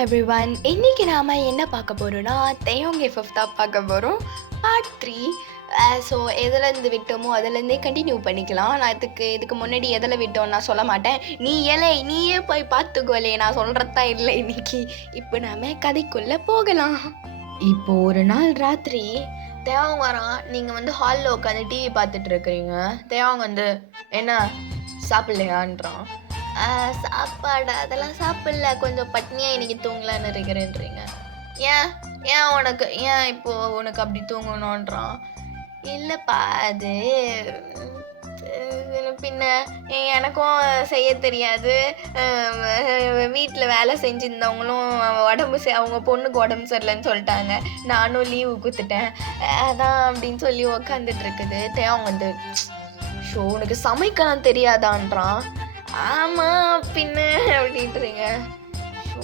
Everyone, இன்னைக்கு நாம என்ன பார்க்க போறோம்னா தேயோங்க ஃபிஃப்த்தாக பார்க்க போகிறோம். பார்ட் 3. ஸோ எதுலேருந்து விட்டோமோ அதுலேருந்தே கண்டினியூ பண்ணிக்கலாம். நான் இதுக்கு முன்னாடி எதில் விட்டோம் நான் சொல்ல மாட்டேன். நீயே போய் பார்த்துக்கோலே, நான் சொல்கிறதா இல்லை இன்னைக்கு. இப்போ நாம கதைக்குள்ளே போகலாம். இப்போ ஒரு நாள் ராத்திரி தேவங்க வரான். நீங்கள் வந்து ஹாலில் உட்காந்து டிவி பார்த்துட்டு இருக்கிறீங்க. தேவங்க வந்து என்ன சாப்பிட்லையான்றான். சாப்பாடு அதெல்லாம் சாப்பிடல, கொஞ்சம் பட்னியாக இன்னைக்கு தூங்கலான்னு இருக்கிறேன்றீங்க. ஏன் ஏன் இப்போது உனக்கு அப்படி தூங்கணுன்றான். இல்லைப்பா, அது பின்ன எனக்கும் செய்ய தெரியாது. வீட்டில் வேலை செஞ்சுருந்தவங்களும் அவங்க பொண்ணுக்கு உடம்பு சரியில்லைன்னு சொல்லிட்டாங்க. நானும் லீவு கொடுத்துட்டேன், அதான் அப்படின்னு சொல்லி உக்காந்துட்டு இருக்குது. தேவங்க வந்து ஷோ உனக்கு சமைக்கலாம் தெரியாதான்றான். ஆமாம் பின்ன அப்படின்றீங்க. ஸோ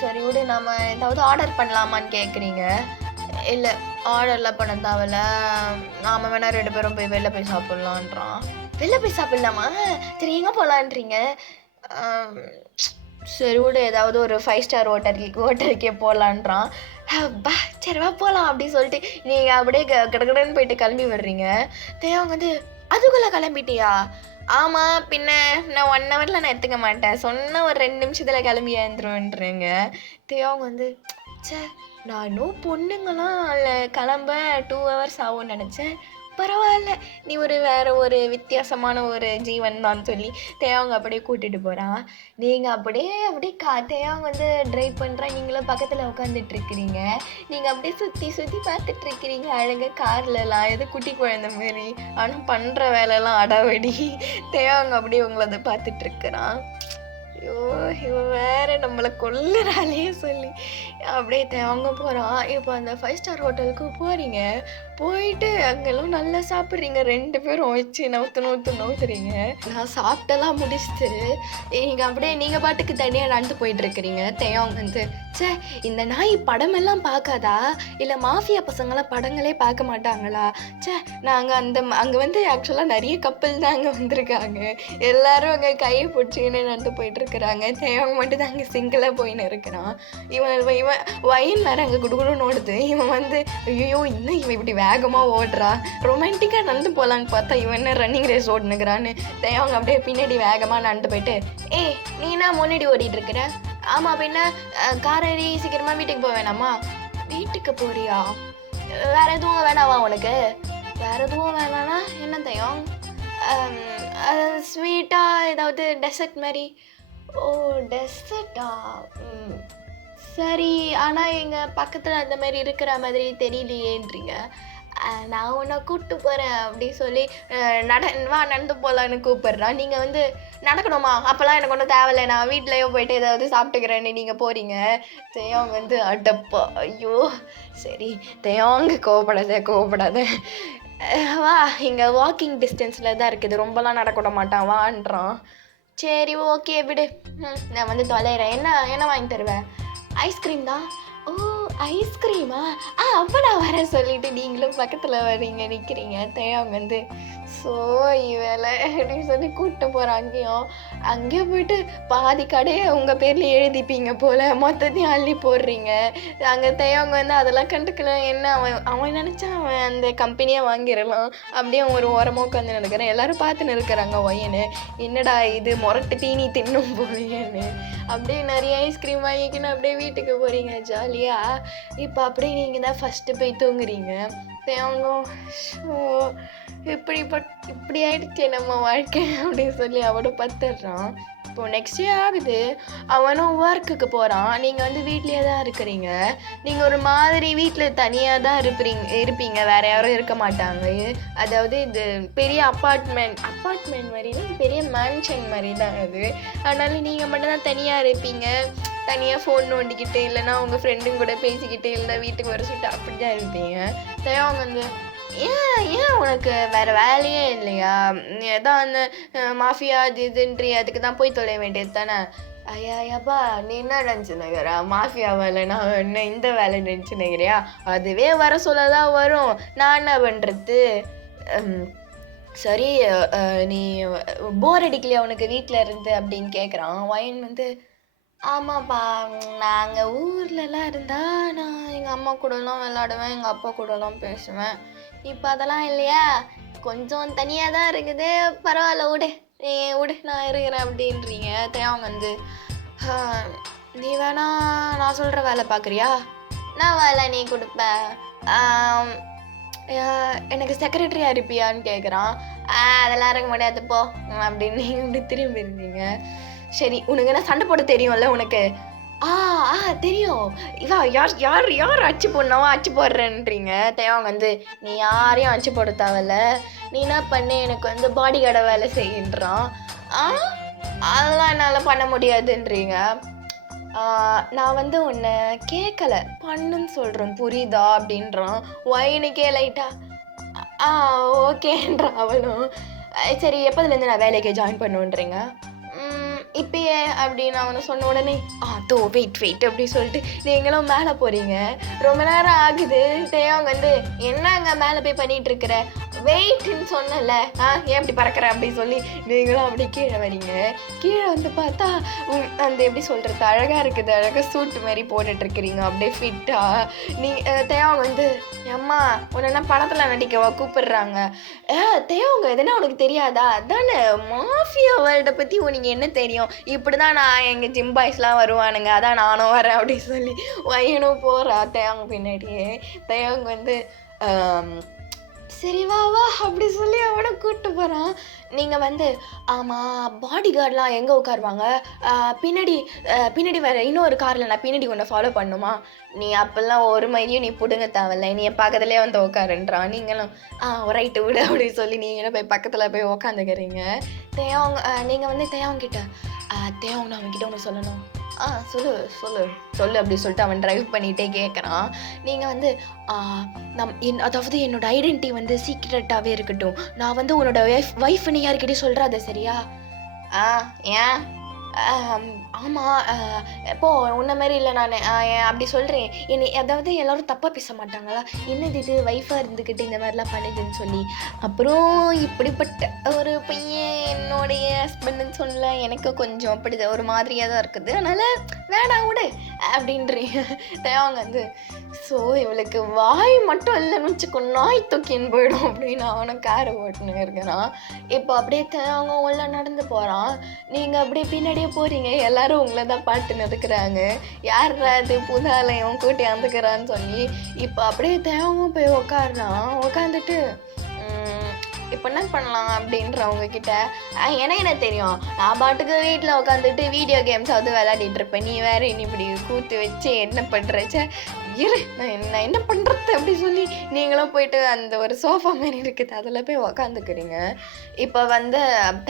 சரி விடு, நம்ம ஏதாவது ஆர்டர் பண்ணலாமான்னு கேட்குறீங்க. இல்லை, ஆர்டர்லாம் பண்ண தேவையில்ல, நாம் வேணா 2 பேரும் போய் வெளில போய் சாப்பிட்லான்றான். வெளில போய் சாப்பிட்லாமா? சரி எங்கே போகலான்றீங்க? சரி விடு, ஏதாவது ஒரு 5 ஸ்டார் ஹோட்டலுக்கே போகலான்றான். பா சரிவா போகலாம் அப்படின்னு சொல்லிட்டு நீங்கள் அப்படியே கடகடன்னு போயிட்டு கிளம்பி விடுறீங்க. தேவங்க வந்து அதுக்குள்ளே கிளம்பிட்டியா? ஆமாம் பின்ன நான் 1 ஹவரில் நான் எடுத்துக்க மாட்டேன், சொன்ன ஒரு 2 நிமிஷத்தில் கிளம்பி ஏந்துருவேன்றேங்க. தேவங்க வந்து நானும் பொண்ணுங்களாம் அதில் கிளம்ப 2 ஹவர்ஸ் ஆகும்னு நினச்சேன். பரவாயில்ல, நீ வேறு ஒரு வித்தியாசமான ஒரு ஜீவன் தான் சொல்லி தேவங்க அப்படியே கூட்டிகிட்டு போகிறான். நீங்கள் அப்படியே தேவங்க வந்து ட்ரைவ் பண்ணுறா, நீங்களும் பக்கத்தில் உட்காந்துட்ருக்கிறீங்க. நீங்கள் அப்படியே சுற்றி பார்த்துட்ருக்கிறீங்க அழகாக கார்லலாம், எது குட்டி குழந்த மாரி. ஆனால் பண்ணுற வேலைலாம் அடாவடி. தேவங்க அப்படியே உங்களை அதை பார்த்துட்ருக்குறான். ஐயோ இவன் வேறு நம்மளை கொல்லுறாளே சொல்லி அப்படியே தேவங்க போகிறான். இப்போ அந்த 5 ஸ்டார் ஹோட்டலுக்கு போகிறீங்க. போயிட்டு அங்கெல்லாம் நல்லா சாப்பிட்றீங்க, 2 பேரும் வச்சு நவுத்துறீங்க. நான் சாப்பிட்டெல்லாம் முடிச்சுட்டு நீங்கள் பாட்டுக்கு தனியாக நடந்து போயிட்டுருக்கிறீங்க. தேவங்க வந்து இந்த நாய் படமெல்லாம் பார்க்காதா, இல்லை மாஃபியா பசங்களாம் படங்களே பார்க்க மாட்டாங்களா? நாங்கள் அங்கே வந்து ஆக்சுவலாக நிறைய கப்பல் தான் அங்கே வந்திருக்காங்க. எல்லோரும் அங்கே கையை பிடிச்சிக்கின்னு நடந்து போயிட்டுருக்குறாங்க. தேவங்க மட்டும் தான் அங்கே சிங்கிளாக போயின்னு இருக்கிறான். இவன் வயன் வேறு அங்கே குடுகுடுன்னு ஓடுது. இவன் வந்து ஐயோ இன்னும் இவன் இப்படி வேகமாக ஓடுறா, ரொமான்டிக்காக நடந்து போகலான்னு பார்த்தா இவன் என்ன ரன்னிங் ரேஸ் ஓடுனுங்கிறான்னு தேவங்க அப்படியே பின்னாடி வேகமாக நடந்து போயிட்டு நீ என்ன முன்னாடி ஓடிட்டு இருக்கிற? ஆமாம் பின்ன காரடி சீக்கிரமாக வீட்டுக்கு போக வேணாமா? வீட்டுக்கு போறியா? வேறு எதுவும் வேணாவா உனக்கு? வேறு எதுவும் வேணான்னா என்ன தேவம்? ஸ்வீட்டாக ஏதாவது டெசர்ட் மாதிரி? ஓ டெசர்ட்டா? சரி, ஆனால் எங்கள் பக்கத்தில் அந்த மாதிரி இருக்கிற மாதிரி தெரியலையேன்றீங்க. நான் உன்னை கூப்பிட்டு போகிறேன் அப்படி சொல்லி நடந்து போகலான்னு கூப்பிட்றான். நீங்கள் வந்து நடக்கணுமா? அப்போல்லாம் எனக்கு ஒன்றும் தேவையில்லை, நான் வீட்லேயோ போயிட்டு ஏதாவது சாப்பிட்டுக்கிறேன்னு நீங்கள் போகிறீங்க. தேவங்க வந்து அடப்பா ஐயோ சரி தேவங்க கோவப்படாத வா, இங்கே வாக்கிங் டிஸ்டன்ஸில் தான் இருக்குது, ரொம்பலாம் நடக்க மாட்டான் வான்றான். சரி ஓகே விடு, நான் வந்து தொலைகிறேன். என்ன வாங்கி தருவேன்? ஐஸ்கிரீம் தான். ஓ ஐஸ்கிரீமா? அப்போ நான் வரேன் சொல்லிவிட்டு நீங்களும் பக்கத்தில் வரீங்க நிற்கிறீங்க. தேவங்க வந்து ஸோ வேலை அப்படின்னு சொல்லி கூப்பிட்டு போகிறேன். அங்கேயும் போயிட்டு பாதி கடையை உங்கள் பேரில் எழுதிப்பீங்க போல், மொத்தத்தையும் அள்ளி போடுறீங்க. அங்கே தேவங்க வந்து அதெல்லாம் கண்டுக்கலாம். என்ன அவன் நினச்சா அவன் அந்த கம்பெனியை வாங்கிடலாம். அப்படியே ஒரு ஓரமாக உட்காந்து நினைக்கிறேன். எல்லோரும் பார்த்துன்னு இருக்கிறாங்க. ஒயனு என்னடா இது முரட்டு தீனி தின்னும் போலியன்னு. அப்படியே நிறைய ஐஸ்கிரீம் வாங்கிக்கின்னு அப்படியே வீட்டுக்கு போகிறீங்க ஜாலியாக. இப்போ அப்படியே நீங்கள் தான் ஃபஸ்ட்டு போய் தூங்குறீங்க. தேவங்க ஷோ இப்படி ஆயிடுச்சு நம்ம வாழ்க்கை அப்படின்னு சொல்லி அவனும் பத்துடுறான். இப்போது நெக்ஸ்ட் டே ஆகுது, அவனும் ஒர்க்குக்கு போகிறான். நீங்கள் வந்து வீட்லேயே தான் இருக்கிறீங்க. நீங்கள் ஒரு மாதிரி வீட்டில் தனியாக தான் இருப்பீங்க, வேறு யாரும் இருக்க மாட்டாங்க. அதாவது இது பெரிய அப்பார்ட்மெண்ட் மாதிரி தான், பெரிய மேன்ஷன் மாதிரி தான் அது. அதனால நீங்கள் மட்டும்தான் தனியாக இருப்பீங்க. தனியாக ஃபோன் நோண்டிக்கிட்டு, இல்லைன்னா உங்கள் ஃப்ரெண்டுங்க கூட பேசிக்கிட்டு, இல்லைன்னா வீட்டுக்கு வர சொல்லிட்டு அப்படி தான் இருப்பீங்க. அவங்க வந்து ஏன் உனக்கு வேறு வேலையே இல்லையா? ஏதான் அந்த மாஃபியா இதுன்றி அதுக்கு தான் போய் தொலைய வேண்டியது தானே? ஐயாப்பா நீ என்ன நினச்சினுக்கிறா? மாஃபியா வேலைன்னா என்ன இந்த வேலை நினச்சினுக்கிறியா? அதுவே வர சொல்ல தான் வரும், நான் என்ன பண்ணுறது? சரி நீ போர் அடிக்கலையா உனக்கு வீட்டில் இருந்து அப்படின்னு கேட்குறான். வயன் வந்து ஆமாப்பா. நாங்கள் ஊர்லலாம் இருந்தால் நான் எங்கள் அம்மா கூடலாம் விளாடுவேன், எங்கள் அப்பா கூடலாம் பேசுவேன். இப்போ அதெல்லாம் இல்லையா, கொஞ்சம் தனியாக தான் இருக்குது. பரவாயில்ல விடு, நீ விடு நான் இருக்கிறேன் அப்படின்றீங்க. தேவங்க வந்து நீ வேணா நான் சொல்கிற வேலை பார்க்குறியா, நான் வேலை நீ கொடுப்ப, எனக்கு செக்ரட்டரியாக இருப்பியான்னு கேட்குறான். அதெல்லாம் இருக்க முடியாது போ அப்படின்னு நீங்கள் இப்படி திரும்பி இருந்தீங்க. சரி, உனக்கு என்ன சண்டை போட தெரியும்ல உனக்கு? ஆ ஆ தெரியும். இவா யார் யார் யார் அச்சு போடணுமோ அச்சு போடுறேன்றீங்க. தேவங்க வந்து நீ யாரையும் அச்சு போட தேவையில்ல, நீ என்ன பண்ணு, எனக்கு வந்து பாடி கார்டை வேலை செய்யின்றான். அதெல்லாம் என்னால் பண்ண முடியாதுன்றீங்க. நான் வந்து உன்னை கேட்கல, பண்ணுன்னு சொல்கிறேன் புரியுதா அப்படின்றான். ஒயினுக்கே லைட்டா ஓகேன்றா அவளும். சரி, எப்போதுலேருந்து நான் வேலைக்கு ஜாயின் பண்ணுன்றீங்க? இப்பயே அப்படின்னு அவனை சொன்ன உடனே வெயிட் அப்படி சொல்லிட்டு நீங்களும் மேலே போகிறீங்க. ரொம்ப நேரம் ஆகுது. தேவங்க வந்து என்னங்க மேலே போய் பண்ணிகிட்டு இருக்கிற, வெயிட்ன்னு சொன்னல, ஏன் அப்படி பறக்கிற அப்படி சொல்லி நீங்களும் அப்படி கீழே வரீங்க. கீழே வந்து பார்த்தா அந்த எப்படி சொல்கிறது, அழகாக இருக்குது, அழகாக சூட்டு மாதிரி போட்டுட்ருக்கிறீங்க அப்படியே ஃபிட்டாக. தேவங்க வந்து அம்மா உன்ன படத்தில் நடிக்கவா கூப்பிடுறாங்க. தேவங்க எதுனா உனக்கு தெரியாதா, அதானே மாஃபியா வேர்ல்டை பற்றி உனக்கு என்ன தெரியும், இப்படி தான் நான் எங்கள் ஜிம் பாய்ஸ்லாம் வருவானுங்க, அதான் நானும் வரேன் அப்படின்னு சொல்லி வயனும் போகிறா தேவங்க பின்னாடியே. தேவங்க வந்து சரி வா வா அப்படி சொல்லி அவனை கூப்பிட்டு போகிறான். நீங்கள் வந்து பாடி கார்டெலாம் எங்கே உட்காருவாங்க, பின்னாடி வர இன்னொரு காரில் நான் பின்னாடி ஒன்று ஃபாலோ பண்ணுமா, நீ அப்போல்லாம் ஒரு மாதிரியும் நீ பிடுங்க தேவையில்லை, நீ என் பக்கத்துலேயே வந்து உட்காருன்றான். நீங்களும் ரைட்டு விடு அப்படின்னு சொல்லி நீங்களும் போய் பக்கத்தில் போய் உட்காந்துக்கிறீங்க. தேவங்க நீங்கள் வந்து தேவங்கிட்ட தேவங்க அவன்கிட்ட ஒன்று சொல்லணும். சொல்லு சொல்லு சொல்லு அப்படி சொல்லிட்டு அவன் ட்ரைவ் பண்ணிகிட்டே கேட்குறான். நீங்கள் வந்து அதாவது என்னோடய ஐடென்டிட்டி வந்து சீக்ரெட்டாகவே இருக்கட்டும், நான் வந்து உன்னோட ஒய்ஃப்னு யார்கிட்டயும் சொல்கிறாத சரியா? ஏன்? ஆமாம், எப்போ உன்ன மாதிரி இல்லை நான் அப்படி சொல்கிறேன். அதாவது எல்லோரும் தப்பாக பேச மாட்டாங்களா, என்னது இது ஒய்ஃபாக இருந்துக்கிட்டு இந்த மாதிரிலாம் பண்ணுதுன்னு சொல்லி. அப்புறம் இப்படிப்பட்ட ஒரு பையன் என்னுடைய ஹஸ்பண்டுன்னு சொல்லல, எனக்கு கொஞ்சம் அப்படி ஒரு மாதிரியாக தான் இருக்குது, அதனால் வேணாம் விடு அப்படின்றீங்க. தேவங்க வந்து இவளுக்கு வாய் மட்டும் இல்லைன்னு வச்சுக்கோ, நாய் தூக்கின்னு போயிடும் அப்படின்னு அவனை காரை ஓட்டுன்னு இருக்கிறான். இப்போ அப்படியே தேவங்க உள்ள நடந்து போகிறான். நீங்கள் அப்படியே பின்னாடியே போகிறீங்க. எல்லாரும் உங்களை தான் பாட்டு நடக்கிறாங்க, யாரா அது புதாலயம் கூட்டி வந்துக்கிறான்னு சொல்லி. இப்போ அப்படியே தேவங்க போய் உக்காடுறான். உட்காந்துட்டு இப்போ என்ன பண்ணலாம் அப்படின்றவங்க கிட்ட எனக்கு என்ன தெரியும், நான் பாட்டுக்கு வீட்டில் உட்காந்துட்டு வீடியோ கேம்ஸாவது விளையாடிட்டு இருப்பேன், நீ வேறு இனி இப்படி கூத்து வச்சு என்ன பண்ணுறச்ச இரு நான் என்ன பண்ணுறது அப்படி சொல்லி நீங்களும் போயிட்டு அந்த ஒரு சோஃபா மாதிரி இருக்குது அதில் போய் உக்காந்துக்கிறீங்க. இப்போ வந்து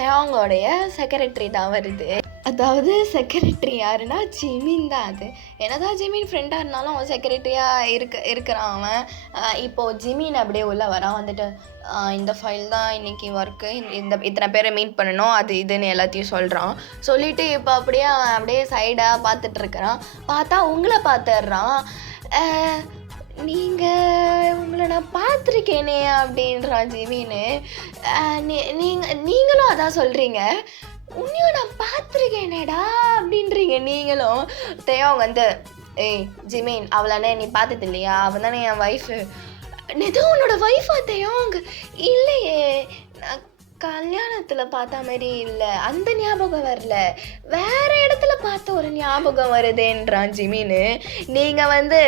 தேவங்களோடைய செக்ரட்டரி தான் வருது. அதாவது செக்ரட்டரி யாருன்னா ஜிமின் தான். அது என்னதான் ஜிமின் ஃப்ரெண்டாக இருந்தாலும் அவன் செக்ரட்டரியாக இருக்கிறான் அவன். இப்போது ஜிமின் அப்படியே உள்ளே வரான். வந்துட்டு இந்த ஃபைல் தான் இன்றைக்கி ஒர்க்கு, இத்தனை பேரை மீட் பண்ணணும், அது இதுன்னு எல்லாத்தையும் சொல்கிறான். சொல்லிவிட்டு இப்போ அப்படியே சைடாக பார்த்துட்ருக்குறான். பார்த்தா உங்களை பார்த்துட்றான். உங்களை நான் பார்த்துருக்கேனே அப்படின்றான் ஜிமின்னு. நீங்களும் அதான் சொல்கிறீங்க, உன்னையும் நான் பார்த்துருக்கேனேடா அப்படின்றீங்க நீங்களும். தேவங்க வந்து ஜிமின் அவளானே நீ பார்த்தது இல்லையா, அவன் தானே என் ஒய்ஃபு. எதுவும் உன்னோட ஒய்ஃபா தேவங்க? இல்லையே, நான் கல்யாணத்தில் பார்த்த மாதிரி இல்லை, அந்த ஞாபகம் வரல, வேற இடத்துல பார்த்த ஒரு ஞாபகம் வருதுன்றான் ஜிமின்னு. நீங்கள் வந்து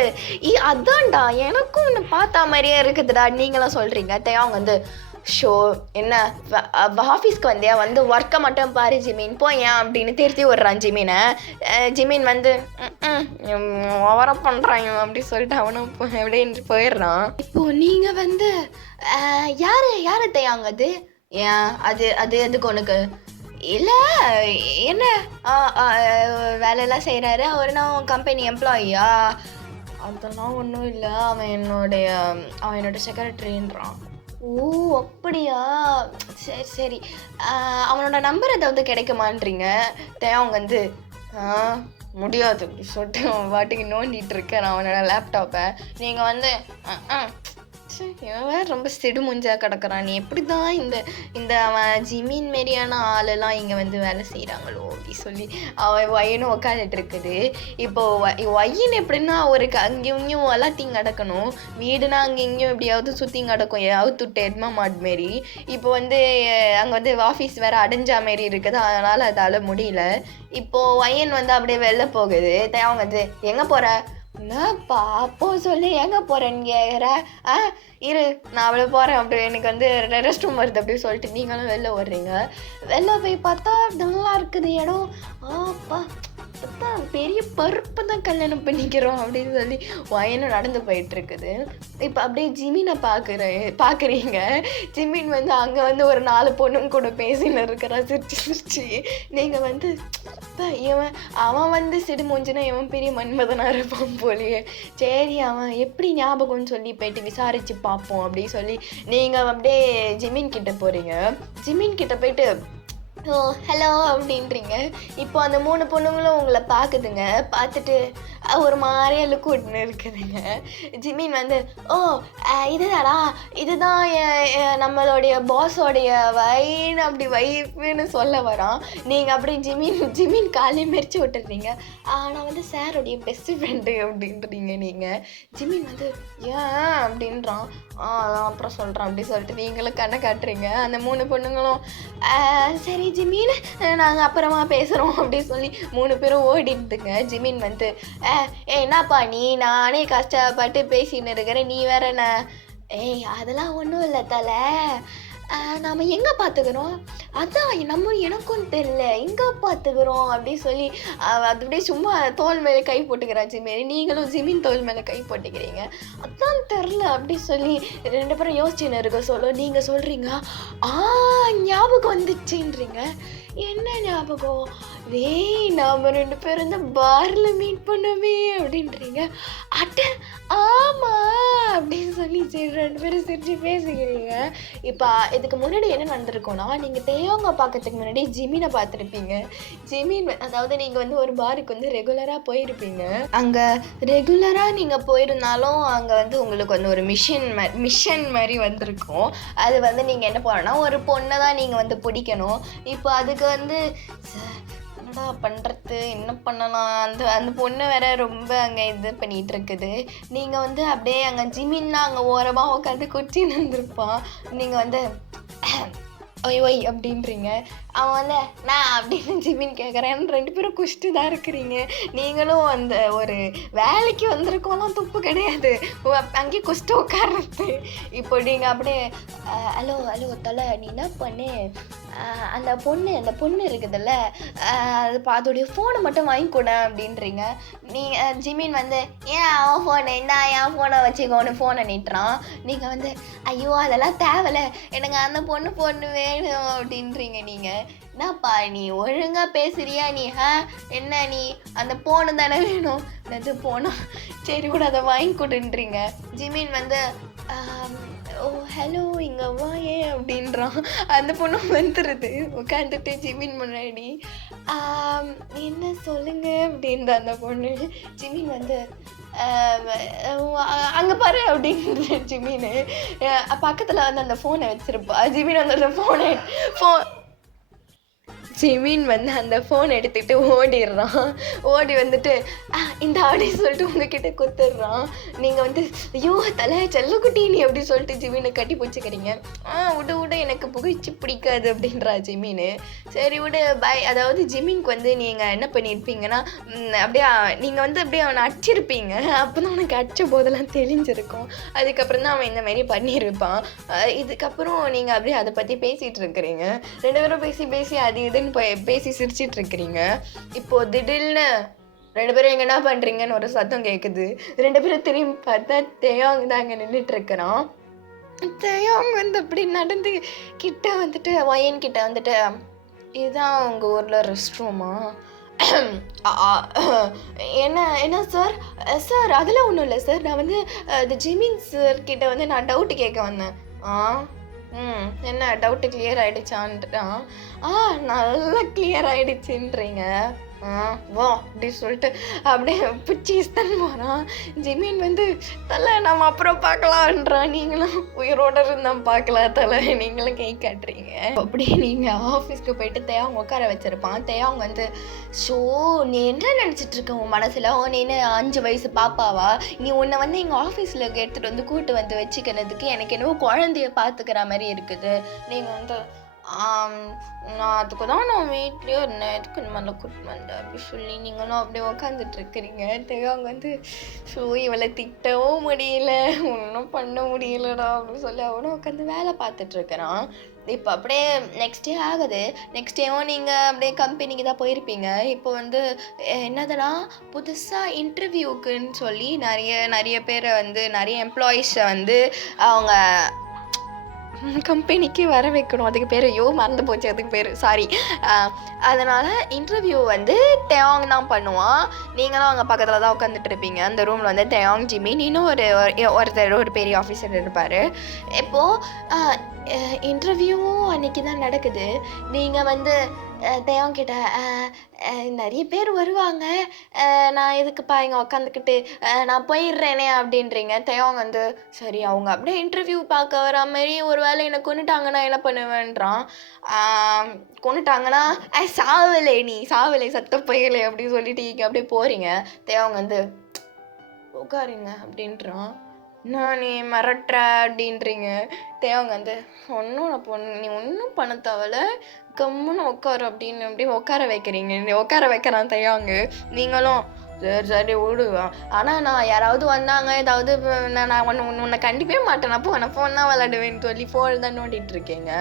அதான்டா எனக்கும் ஒன்று பார்த்த மாதிரியே இருக்குதுடா நீங்களாம் சொல்கிறீங்க. தேவங்க வந்து என்ன ஆஃபீஸ்க்கு வந்தியா, வந்து ஒர்க்கை மட்டும் பாரு ஜிமின் போயேன் அப்படின்னு திருத்தி விட்றான் ஜிமினை. ஜிமின் வந்து ஓவரா பண்ணுறாங்க அப்படி சொல்லிட்டு அவனும் அப்படின்னு போயிடுறான். இப்போது நீங்கள் வந்து யார் தேயாங்க அது, ஏன் அது எதுக்கு உனக்கு? இல்லை என்ன வேலையெல்லாம் செய்கிறாரு அவர், நான் கம்பெனி எம்ப்ளாயியா? அதெல்லாம் ஒன்றும் இல்லை, அவன் என்னோட செக்ரட்டரின்றான். ஓ அப்படியா, சரி சரி, அவனோட நம்பர் ஏதாவது கிடைக்குமான்றீங்க. அவங்க வந்து முடியாது அப்படி சொல்லிட்டு அவன் வாட்டுக்கு நோண்டிகிட்டு இருக்கேன் அவனோட லேப்டாப்பை. நீங்கள் வந்து இவன் வேற ரொம்ப சிடுமுஞ்சா கிடக்குறான். நீ எப்படி தான் இந்த இந்த அவன் ஜிமின் மாரியான ஆளெல்லாம் இங்கே வந்து வேலை செய்கிறாங்களோ அப்படி சொல்லி அவன் ஒயனும் உட்காந்துட்டு இருக்குது. இப்போது ஒயின் எப்படின்னா அவருக்கு அங்கேயும் இங்கேயும் வளாட்டிங் கிடக்கணும். வீடுனா அங்கே இங்கேயும் எப்படியாவது சுற்றி கிடக்கும், ஏதாவது துட்டு எட்மா மாட் மாரி. இப்போ வந்து அங்கே வந்து ஆஃபீஸ் வேறு அடைஞ்சா மாரி இருக்குது, அதனால் அதால் முடியல. இப்போது ஒயன் வந்து அப்படியே வெளில போகுது. அவங்க வந்து எங்கே போகிற, என்னப்பா அப்போ சொல்லி எங்கே போகிறேன்னு கேட்குற, இரு நான் அவ்வளோ போகிறேன் அப்படி, எனக்கு வந்து ரெஸ்ட் ரூம் வருது அப்படி சொல்லிட்டு நீங்களும் வெளில வர்றீங்க. வெளில போய் பார்த்தா நல்லா இருக்குது இடம். ஆப்பா தான் பெரிய பருப்பு தான் கல்யாணம் பண்ணிக்கிறோம் அப்படின்னு சொல்லி வயனும் நடந்து போயிட்டுருக்குது. இப்போ அப்படியே ஜிமினை பார்க்குறீங்க. ஜிமின் வந்து அங்கே வந்து ஒரு 4 பொண்ணுங்க கூட பேசின்னு இருக்கிறா சிரிச்சு. நீங்கள் வந்து அவன் வந்து சிடுமூஞ்சுனா இவன் பெரிய மன்மதனாக இருப்பான் போலியே. சரி அவன் எப்படி ஞாபகம்னு சொல்லி போயிட்டு விசாரித்து பார்ப்போம் அப்படின்னு சொல்லி நீங்கள் அப்படியே ஜிமின் கிட்ட போகிறீங்க. ஜிமின் கிட்ட போயிட்டு ஓ ஹலோ அப்படின்றீங்க. இப்போ அந்த 3 பொண்ணுங்களும் உங்களை பார்க்குதுங்க. பார்த்துட்டு ஒரு மாதிரியா லுக் விட்டுன்னு இருக்குதுங்க. ஜிமின் வந்து ஓ இதுதாடா, இதுதான் நம்மளுடைய பாஸோடைய வைன்னு அப்படி வைஃப்னு சொல்ல வரான். நீங்கள் அப்படி ஜிமின் காலையை மெரிச்சு விட்டுறீங்க. நான் வந்து சாரோடைய பெஸ்ட் ஃப்ரெண்டு அப்படின்றீங்க. நீங்கள் ஜிமின் வந்து ஏன் அப்படின்றான். அதான் அப்புறம் சொல்கிறான் அப்படி சொல்லிட்டு நீங்களும் கண்ணை காட்டுறீங்க. அந்த 3 பொண்ணுங்களும் சரி ஜிமின் நாங்கள் அப்புறமா பேசுகிறோம் அப்படி சொல்லி 3 பேரும் ஓடிடுதுங்க. ஜிமின் வந்து என்னப்பா நீ, நானே கஷ்டப்பட்டு பேசின்னு இருக்கிறேன், நீ வேற என்ன, அதெல்லாம் ஒன்றும் இல்லை தலை, நாம் எங்கே பார்த்துக்கிறோம், அதான் எனக்கும் தெரியல எங்கே பார்த்துக்கிறோம் அப்படி சொல்லி அது அப்படியே சும்மா தோல் மேலே கை போட்டுக்கிறா ஜிமின். நீங்களும் ஜிமின் தோல் மேலே கை போட்டுக்கிறீங்க. அதான் தெரில அப்படி சொல்லி 2 பேரும் யோசிச்சுன்னு இருக்க சொல்ல நீங்கள் சொல்கிறீங்க ஞாபகம் வந்துச்சுன்றீங்க. என்ன ஞாபகம், நாம் 2 பேரும் இந்த பாரில் மீட் பண்ணோமே அப்படின்றீங்க. அட்ட ஆமாம் அப்படின்னு சொல்லி சரி 2 பேரும் சிரிச்சு பேசிக்கிறீங்க. இப்போ இதுக்கு முன்னாடி என்ன நடந்திருக்கோன்னா, நீங்கள் தேவங்க பார்க்கறதுக்கு முன்னாடி ஜிமினை பார்த்துருப்பீங்க. ஜிமின் அதாவது நீங்கள் வந்து ஒரு பாருக்கு வந்து ரெகுலராக போயிருப்பீங்க. அங்கே ரெகுலராக நீங்கள் போயிருந்தாலும் அங்கே வந்து உங்களுக்கு வந்து ஒரு மிஷன் மாதிரி வந்திருக்கும். அது வந்து நீங்கள் என்ன பண்ணணும்னா ஒரு பொண்ணை தான் நீங்கள் வந்து பிடிக்கணும். இப்போ அதுக்கு வந்து என்னடா பண்ணுறது, என்ன பண்ணலாம், அந்த பொண்ணு வேற ரொம்ப அங்கே இது பண்ணிகிட்டு இருக்குது. நீங்கள் வந்து அப்படியே அங்கே ஜிமின்னா அங்கே ஓரமாக உட்காந்து குச்சின்னு இருந்திருப்பான். நீங்கள் வந்து ஒய் ஒய் அப்படின்றீங்க. அவன் வந்து நான் அப்படின்னு ஜிமின் கேட்குறேன். 2 பேரும் குஷ்டு தான் இருக்கிறீங்க. நீங்களும் அந்த ஒரு வேலைக்கு வந்திருக்கோலாம் துப்பு கிடையாது, அங்கேயே குஷ்டு உட்கார்றது. இப்போ நீங்கள் அப்படியே ஹலோ தலை நீ என்ன பண்ணு, அந்த பொண்ணு இருக்குதுல்ல அதோடைய ஃபோனை மட்டும் வாங்கிக்கூட அப்படின்றீங்க. நீங்கள் ஜிமின் வந்து ஏன் அவன் ஃபோனு இந்த என் ஃபோனை வச்சுக்கோன்னு ஃபோனை நீட்டுறான். நீங்கள் வந்து ஐயோ அதெல்லாம் தேவையில்ல, எனக்கு அந்த பொண்ணு வேணும் அப்படின்றீங்க. நீங்கள் என்னப்பா நீ ஒழுங்காக பேசுறியா நீ, என்ன நீ அந்த ஃபோனு தானே வேணும், அது போனா சரி கூட அதை வாங்கி கொடுன்றீங்க. ஜிமின் வந்து ஓ ஹலோ இங்கே வா ஏன் அப்படின்றான். அந்த பொண்ணு வந்துடுது உட்காந்துட்டு ஜிமின் முன்னாடி. என்ன சொல்லுங்க அப்படின்ற அந்த பொண்ணு. ஜிமின் வந்து அங்கே பாரு அப்படின்ற ஜிமின் பக்கத்தில் வந்து அந்த ஃபோனை வச்சுருப்பா. ஜிமின் வந்து அந்த ஜிமின் வந்து அந்த ஃபோன் எடுத்துகிட்டு ஓடிடுறான். ஓடி வந்துட்டு இந்த அப்படின்னு சொல்லிட்டு உங்ககிட்ட குத்துடுறான். நீங்கள் வந்து ஐயோ தலை செல்லக்குட்டி நீ அப்படி சொல்லிட்டு ஜிமினை கட்டி பிடிச்சிக்கிறீங்க. விட எனக்கு புகைச்சி பிடிக்காது அப்படின்றா ஜிமின். சரி விடு பாய். அதாவது ஜிமின்க்கு வந்து நீங்கள் என்ன பண்ணியிருப்பீங்கன்னா அப்படியே நீங்கள் வந்து அப்படியே அவனை அடிச்சிருப்பீங்க. அப்போ தான் அவனுக்கு அடித்த போதெல்லாம் தெளிஞ்சிருக்கும். அதுக்கப்புறம் தான் அவன் இந்த மாதிரி பண்ணியிருப்பான். இதுக்கப்புறம் நீங்கள் அப்படியே அதை பற்றி பேசிகிட்டு இருக்கிறீங்க. 2 பேரும் பேசி அது இதுன்னு பேசி சிரிச்சிட்டு இருக்கிறீங்க. இப்போ திடீர்னு 2 பேரும் எங்க என்ன பண்றீங்கன்னு ஒரு சத்தம் கேட்குது. 2 பேரும் திரும்பி பார்த்தா தேயாங் தான் அங்கே நின்றுட்டு இருக்கிறான். தேயாங் வந்து அப்படி நடந்து கிட்ட வந்துட்டு வயன் கிட்ட வந்துட்டு இதுதான் உங்கள் ஊரில் ரெஸ்ட் ரூமா, என்ன சார் அதெல்லாம் ஒன்றும் இல்லை சார், நான் வந்து இந்த ஜிமின் சார் கிட்ட வந்து நான் டவுட்டு கேட்க வந்தேன். என்ன டவுட்டு கிளியர் ஆகிடுச்சான்ட்டான். நல்லா கிளியர் ஆகிடுச்சின்றீங்க. வா அப்படின்னு சொல்லிட்டு அப்படியே பிடிச்சி இஸ்தான் போகிறான். ஜிமீன் வந்து தலை நம்ம அப்புறம் பார்க்கலான்றான். நீங்களும் உயிரோட இருந்தால் பார்க்கலாம் தலை, நீங்களும் கை காட்டுறீங்க. அப்படியே நீங்கள் ஆஃபீஸ்க்கு போயிட்டு தேவங்க உட்கார வச்சிருப்பான். தேவங்க வந்து ஷோ நீ என்ன நினச்சிட்டு இருக்க உன் மனசில், நீ என்ன 5 வயசு பாப்பாவா, நீ உன்னை வந்து எங்கள் ஆஃபீஸில் எடுத்துகிட்டு வந்து கூட்டு வந்து வச்சுக்கிறதுக்கு எனக்கு என்னவோ குழந்தைய பார்த்துக்கிற மாதிரி இருக்குது. நீங்கள் வந்து நான் அதுக்கு தான் நான் வீட்லேயே இருந்தேன், எதுக்கு இந்த மாதிரிலாம் கூட்டிட்டு வந்தேன் அப்படி சொல்லி நீங்களும் அப்படியே உட்காந்துட்டு இருக்கிறீங்க. அவங்க வந்து ஷோ இவளை திட்டவும் முடியல, ஒன்றும் பண்ண முடியலடா அப்படின்னு சொல்லி அவனும் உட்காந்து வேலை பார்த்துட்ருக்கிறான். இப்போ அப்படியே நெக்ஸ்ட் டே ஆகுது. நெக்ஸ்ட் டேவும் நீங்கள் அப்படியே கம்பெனிக்கு தான் போயிருப்பீங்க. இப்போ வந்து என்னதுன்னா புதுசாக இன்டர்வியூக்குன்னு சொல்லி நிறைய பேரை வந்து நிறைய எம்ப்ளாயீஸை வந்து அவங்க கம்பெனிக்கு வர வைக்கணும். அதுக்கு பேர் மறந்து போச்சு, அதுக்கு பேர் சாரி. அதனால் இன்டர்வியூ வந்து தேவாங் தான் பண்ணுவான். நீங்களும் அவங்க பக்கத்தில் தான் உட்காந்துட்டு இருப்பீங்க. அந்த ரூமில் வந்து தேவாங், ஜிமின், இன்னும் ஒருத்தர் ஒரு பெரிய ஆஃபீஸர் இருப்பார். இப்போது இன்டர்வியூவும் அன்றைக்கி தான் நடக்குது. நீங்கள் வந்து தேவங்கிட்ட நிறைய பேர் வருவாங்க, நான் எதுக்குப்பா இங்கே உக்காந்துக்கிட்டு நான் போயிடுறேனே அப்படின்றீங்க. தேவங்க வந்து சரி அவங்க அப்படியே இன்டர்வியூ பார்க்க வர மாதிரி ஒரு வேளை என்னை கொண்டுட்டாங்கன்னா என்ன பண்ணுவேன்றான். கொண்டுட்டாங்கன்னா சாவலை சத்த போயலை அப்படின்னு சொல்லிட்டு இங்கே அப்படியே போகிறீங்க. தேவங்க வந்து உட்காருங்க அப்படின்றான். நீ மிரட்டுற அப்படின்றீங்க. தேவங்க வந்து நீ ஒன்றும் பண்ண தேவையில்ல, கம்முன்னு உட்காரு அப்படின்னு அப்படியே உட்கார வைக்கிறீங்க. உட்கார வைக்கிறான் தேவங்க. நீங்களும் சரி விடுவேன், ஆனால் நான் யாராவது வந்தாங்க ஏதாவது நான் உன்னை கண்டிப்பவே மாட்டேன், அப்போ நான் ஃபோன் தான் விளையாடுவேன்னு சொல்லி ஃபோன் தான் நோண்டிகிட்டு இருக்கீங்க.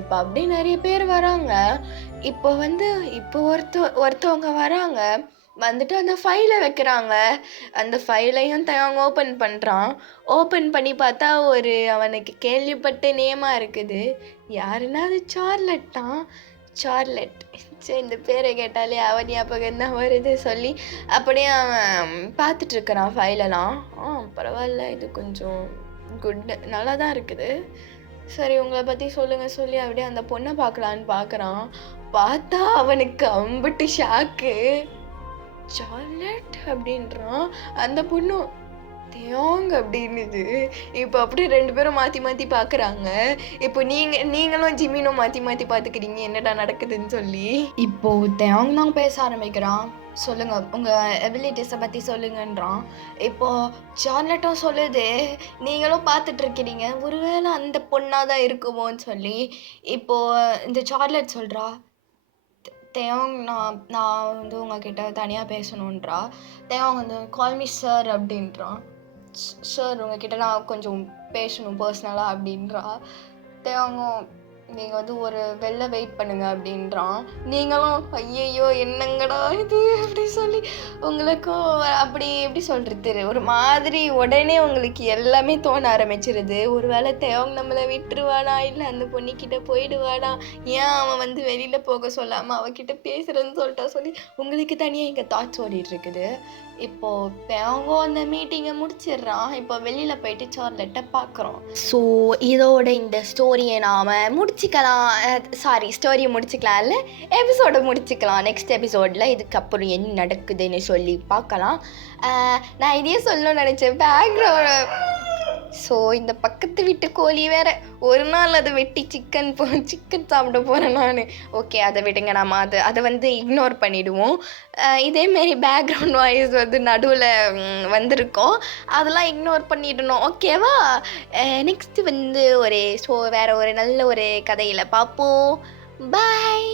இப்போ அப்படி நிறைய பேர் வராங்க. இப்போ வந்து ஒருத்தவங்க வராங்க, வந்துட்டு அந்த ஃபைலை வைக்கிறாங்க. அந்த ஃபைலையும் அவங்க ஓப்பன் பண்ணுறான். ஓப்பன் பண்ணி பார்த்தா அவனுக்கு கேள்விப்பட்ட நேமாக இருக்குது. யாருன்னா அது சார்லட். சரி இந்த பேரை கேட்டாலே அவன் ஞாபகம் தான் வருது சொல்லி அப்படியே அவன் பார்த்துட்ருக்கிறான் ஃபைலெல்லாம். பரவாயில்ல, இது கொஞ்சம் குட், நல்லா தான் இருக்குது. சரி உங்களை பற்றி சொல்லுங்கள் சொல்லி அப்படியே அந்த பொண்ணை பார்க்கலான்னு பார்க்குறான். பார்த்தா அவனுக்கு அம்பிட்டு ஷாக்கு. சார்லட் அப்படின்றான். அந்த பொண்ணும் தேவாங் அப்படின்னுது. இப்போ அப்படியே 2 பேரும் மாற்றி பார்க்குறாங்க. இப்போ நீங்களும் ஜிமினும் மாற்றி பார்த்துக்கிறீங்க என்னடா நடக்குதுன்னு சொல்லி. இப்போது தேவாங் தான் பேச ஆரம்பிக்கிறான். சொல்லுங்கள் உங்கள் எபிலிட்டிஸை பற்றி சொல்லுங்கன்றான். இப்போது சார்லட்டும் சொல்லுது, நீங்களும் பார்த்துட்ருக்கிறீங்க, ஒருவேளை அந்த பொண்ணாக தான் இருக்குமோன்னு சொல்லி. இப்போது இந்த சார்லட் சொல்கிறா, தேவாங் நான் வந்து உங்ககிட்ட தனியாக பேசணுன்றா. தேவாங் வந்து கால் மீ சார் அப்படின்றான். சார் உங்ககிட்ட நான் கொஞ்சம் பேசணும் பர்சனலாக அப்படின்றா. தேவாங்கும் நீங்கள் வந்து ஒரு வெளில வெயிட் பண்ணுங்க அப்படின்றான். நீங்களும் ஐயையோ என்னங்கடா இது அப்படி சொல்லி உங்களுக்கும் அப்படி எப்படி சொல்கிறது, ஒரு மாதிரி உடனே உங்களுக்கு எல்லாமே தோண ஆரம்பிச்சிருது. ஒரு வேளை தேவங்க நம்மளை விட்டுருவானா, இல்லை அந்த பொண்ணுக்கிட்ட போயிடுவானா, ஏன் அவன் வந்து வெளியில் போக சொல்லாமல் அவகிட்ட பேசுகிறேன்னு சொல்லிட்டா சொல்லி உங்களுக்கு தனியாக இங்கே தாட்ஸ் ஓடிட்டுருக்குது. இப்போது தேவங்க அந்த மீட்டிங்கை முடிச்சிடுறான். இப்போ வெளியில் போயிட்டு சார்லெட்டை பார்க்குறோம். ஸோ இதோட இந்த ஸ்டோரியை நாம் ஸ்டோரியை முடிச்சுக்கலாம், இல்லை எபிசோடை முடிச்சுக்கலாம். நெக்ஸ்ட் எபிசோடில் இதுக்கப்புறம் என்ன நடக்குதுன்னு சொல்லி பார்க்கலாம். நான் இதையே சொல்லணும்னு நினச்சேன் பேக்ரவுண்ட். ஸோ இந்த பக்கத்து வீட்டு கோழி வேறு ஒரு நாள் அதை வெட்டி சிக்கன் சாப்பிட போகிறேன் நான். ஓகே அதை விடுங்க, நம்ம அதை வந்து இக்னோர் பண்ணிவிடுவோம். இதேமாரி பேக்ரவுண்ட் வாய்ஸ் வந்து நடுவில் வந்திருக்கோம், அதெல்லாம் இக்னோர் பண்ணிடணும் ஓகேவா. நெக்ஸ்ட்டு வந்து வேறு ஒரு நல்ல ஒரு கதையில் பார்ப்போம். பாய்.